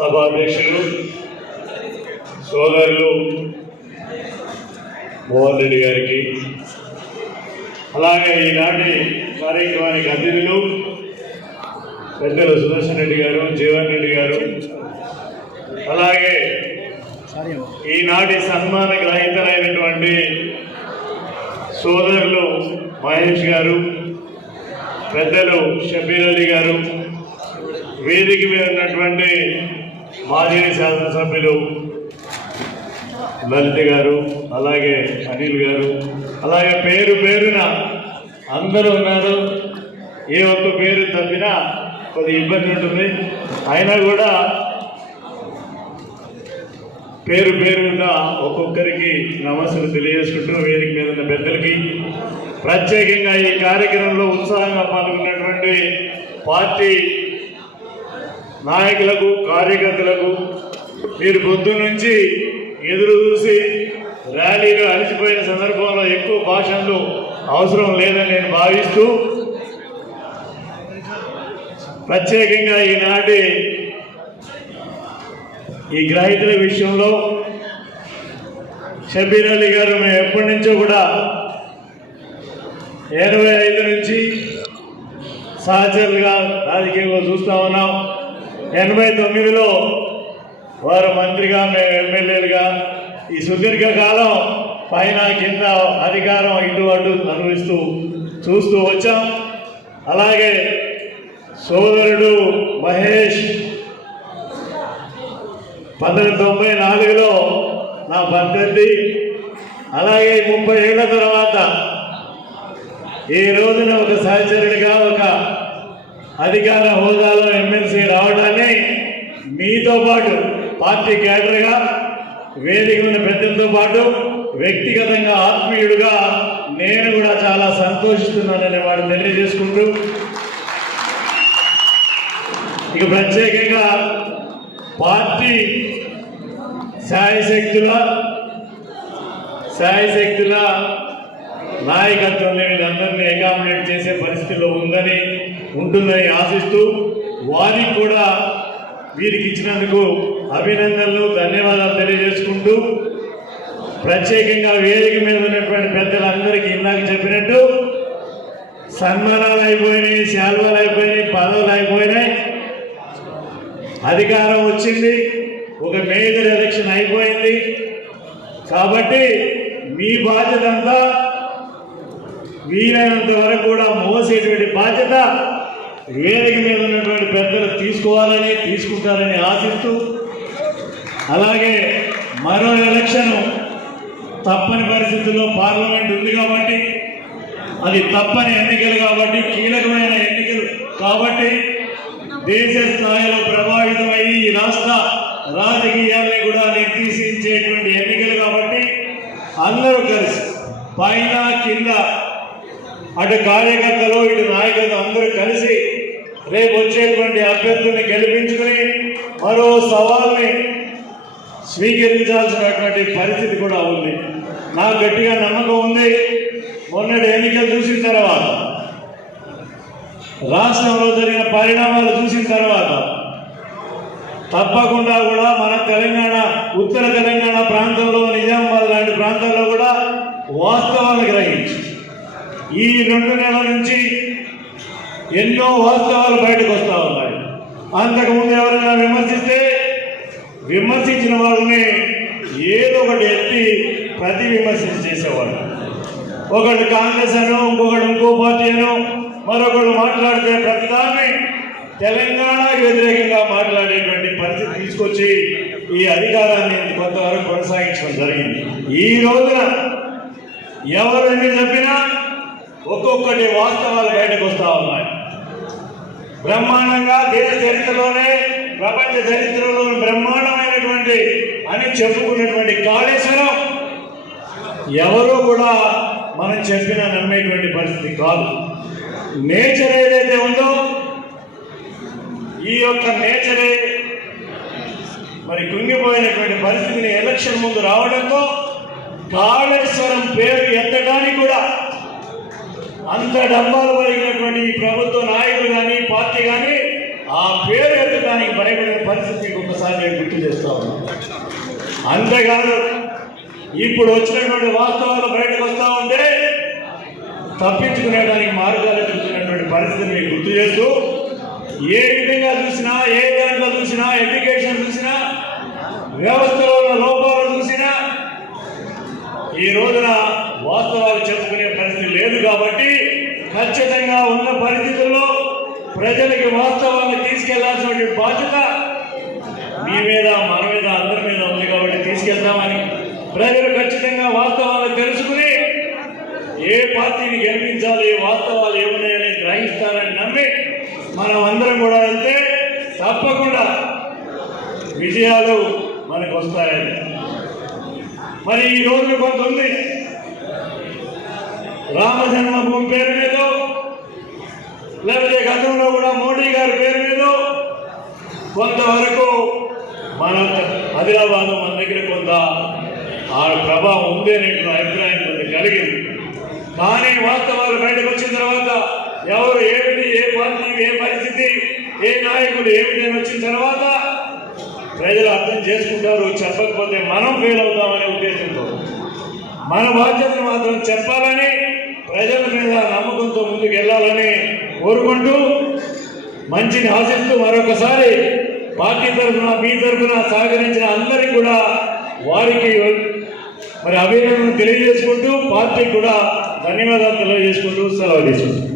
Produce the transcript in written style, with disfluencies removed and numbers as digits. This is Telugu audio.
సభాధ్యక్షులు సోదరులు మోహన్ రెడ్డి గారికి, అలాగే ఈనాటి కార్యక్రమానికి అతిథులు పెద్దలు సుదర్శన్ రెడ్డి గారు, జీవన్ రెడ్డి గారు, అలాగే ఈనాటి సన్మాన గ్రహీతలైనటువంటి సోదరులు మహేష్ గారు, పెద్దలు షబీర్ అలీ గారు, వేదిక మీద ఉన్నటువంటి మాజీ శాసనసభ్యులు లలిత గారు, అలాగే అనిల్ గారు, అలాగే పేరు పేరున అందరూ ఉన్నారు. ఏ ఒక్క పేరు తప్పినా కొద్ది ఇబ్బంది ఉంటుంది. అయినా కూడా పేరు పేరున ఒక్కొక్కరికి నమస్సులు తెలియజేసుకుంటూ వేదిక మీద ఉన్న పెద్దలకి, ప్రత్యేకంగా ఈ కార్యక్రమంలో ఉత్సాహంగా పాల్గొన్నటువంటి పార్టీ నాయకులకు, కార్యకర్తలకు, మీరు పొద్దు నుంచి ఎదురు చూసి ర్యాలీలో అలసిపోయిన సందర్భంలో ఎక్కువ భాషలు అవసరం లేదని నేను భావిస్తూ, ప్రత్యేకంగా ఈనాటి ఈ గ్రహీతల విషయంలో షబీర్ అలీ గారు మేము ఎప్పటి నుంచో కూడా 85 నుంచి సహచరులుగా రాజకీయంలో చూస్తూ ఉన్నాం. 89లో వారు మంత్రిగా, మేము ఎమ్మెల్యేలుగా ఈ సుదీర్ఘకాలం పైన కింద అధికారం ఇటు అటు అనుభవిస్తూ చూస్తూ వచ్చాం. అలాగే సోదరుడు మహేష్ 1994లో నా ప్రత్యర్థి. అలాగే 30 ఏళ్ల తర్వాత ఈ రోజున ఒక సహచరుడిగా, ఒక అధికార హోదాలో ఎమ్మెల్సీ రావడాన్ని మీతో పాటు పార్టీ క్యాడర్గా, వేదిక ఉన్న పెద్దలతో పాటు వ్యక్తిగతంగా, ఆత్మీయుడుగా నేను కూడా చాలా సంతోషిస్తున్నాననే వాడు తెలియజేసుకుంటూ, ఇక ప్రత్యేకంగా పార్టీ శాయశక్తుల నాయకత్వం వీళ్ళందరినీ అకామిడేట్ చేసే పరిస్థితిలో ఉంటుందని ఆశిస్తూ, వారికి కూడా వీరికి ఇచ్చినందుకు అభినందనలు, ధన్యవాదాలు తెలియజేసుకుంటూ, ప్రత్యేకంగా వేదిక మీద ఉన్నటువంటి పెద్దలందరికీ ఇందాక చెప్పినట్టు సన్మానాలు అయిపోయినాయి, శాల్వాలు అయిపోయినాయి, పదవులు అయిపోయినాయి, అధికారం వచ్చింది, ఒక మేజర్ ఎలక్షన్ అయిపోయింది. కాబట్టి మీ బాధ్యత అంతా వీలైనంత వరకు కూడా మోసేటువంటి బాధ్యత వేదిక మీద ఉన్నటువంటి పెద్దలు తీసుకోవాలని, తీసుకుంటారని ఆశిస్తూ, అలాగే మరో ఎలక్షన్ తప్పని పరిస్థితుల్లో పార్లమెంట్ ఉంది కాబట్టి, అది తప్పని ఎన్నికలు కాబట్టి, కీలకమైన ఎన్నికలు కాబట్టి, దేశ స్థాయిలో ప్రభావితమయ్యి ఈ రాష్ట్ర రాజకీయాల్ని కూడా నిర్దేశించేటువంటి ఎన్నికలు కాబట్టి, అందరూ కలిసి పైన కింద అటు కార్యకర్తలు, ఇటు నాయకులు అందరూ కలిసి రేపు వచ్చేటువంటి అభ్యర్థుల్ని గెలిపించుకుని మరో సవాల్ని స్వీకరించాల్సినటువంటి పరిస్థితి కూడా ఉంది. నాకు గట్టిగా నమ్మకం ఉంది, మొన్నటి ఎన్నికలు చూసిన తర్వాత, రాష్ట్రంలో జరిగిన పరిణామాలు చూసిన తర్వాత తప్పకుండా కూడా మన తెలంగాణ, ఉత్తర తెలంగాణ ప్రాంతంలో, నిజామాబాద్ లాంటి ప్రాంతాల్లో కూడా వాస్తవాలు గ్రహించి ఈ 2 నెలల నుంచి ఎన్నో వాస్తవాలు బయటకు వస్తూ ఉన్నాయి. అంతకుముందు ఎవరైనా విమర్శించిన వాళ్ళని ఏదో ఒకటి ఎత్తి ప్రతి విమర్శ చేసేవాళ్ళు. ఒకళ్ళు కాంగ్రెస్ అనో, ఇంకొకటి ఇంకో పార్టీ అనో, మరొకళ్ళు మాట్లాడితే ప్రతిదాన్ని తెలంగాణకు వ్యతిరేకంగా మాట్లాడేటువంటి పరిస్థితి తీసుకొచ్చి ఈ అధికారాన్ని కొంతవరకు కొనసాగించడం జరిగింది. ఈ రోజున ఎవరు ఎన్ని చెప్పినా ఒక్కొక్కటి వాస్తవాలు బయటకు వస్తూ ఉన్నాయి. బ్రహ్మాండంగా దేశ చరిత్రలోనే, ప్రపంచ చరిత్రలోనే బ్రహ్మాండమైనటువంటి అని చెప్పుకున్నటువంటి కాళేశ్వరం ఎవరూ కూడా మనం చెప్పినా నమ్మేటువంటి పరిస్థితి కాదు. నేచర్ ఏదైతే ఉందో, ఈ యొక్క నేచరే మరి కుంగిపోయినటువంటి పరిస్థితిని ఎలక్షన్ ముందు రావడంతో కాళేశ్వరం పేరు ఎత్తడానికి కూడా అంత డబ్బాలు పలిగినటువంటి ఈ ప్రభుత్వ నాయకులు కానీ, పార్టీ కానీ ఆ పేరు ఎత్తడానికి మాట్లాడడానికి భయపడే పరిస్థితి మీకు ఒకసారి నేను గుర్తు చేస్తా ఉన్నాను. అంతేకాదు ఇప్పుడు వచ్చినటువంటి వాస్తవాలు బయటకు వస్తూ ఉంటే తప్పించుకునేడానికి మార్గాలు ఎదుగుతున్నటువంటి పరిస్థితిని మీకు గుర్తు చేస్తూ, ఏ విధంగా చూసినా, ఏ దాంట్లో చూసినా, ఎడ్యుకేషన్ చూసినా, వ్యవస్థలో ఉన్న లోపాలు చూసినా ఈ రోజున వాస్తవాలు చెప్పుకునే పరిస్థితి లేదు. కాబట్టి ఖచ్చితంగా ఉన్న పరిస్థితుల్లో ప్రజలకి వాస్తవాన్ని తీసుకెళ్లాల్సిన బాధ్యత మీ మీద, మన మీద, అందరి మీద ఉంది. కాబట్టి తీసుకెళ్తామని ప్రజలు ఖచ్చితంగా వాస్తవాలు తెలుసుకుని ఏ పార్టీని గెలిపించాలి, వాస్తవాలు ఏమున్నాయని గ్రహిస్తారని నమ్మి మనం అందరం కూడా వెళ్తే తప్పకుండా విజయాలు మనకు వస్తాయని. మరి ఈ రోజు కొంత ఉంది, రామ జన్మభూమి పేరు మీద, లేకపోతే గతంలో కూడా మోడీ గారి పేరు మీద కొంతవరకు మన ఆదిలాబాద్ మన దగ్గర కొంత ఆ ప్రభావం ఉంది అనే అభిప్రాయం కొంత కలిగింది. కానీ వాస్తవాలు బయటకు వచ్చిన తర్వాత ఎవరు ఏమిటి, ఏ పార్టీ, ఏ పరిస్థితి, ఏ నాయకుడు ఏమిటి అని వచ్చిన తర్వాత ప్రజలు అర్థం చేసుకుంటారు. చెప్పకపోతే మనం ఫెయిల్ అవుతామనే ఉద్దేశంతో మన బాధ్యతను మాత్రం చెప్పాలని, ప్రజల మీద నమ్మకంతో ముందుకు వెళ్ళాలని కోరుకుంటూ, మంచిని ఆశిస్తూ మరొకసారి పార్టీ తరఫున, మీ తరఫున సహకరించిన అందరికీ కూడా వారికి మరి అభినందనలు తెలియజేసుకుంటూ, పార్టీకి కూడా ధన్యవాదాలు తెలియజేసుకుంటూ సెలవు తీసుకుంటాం.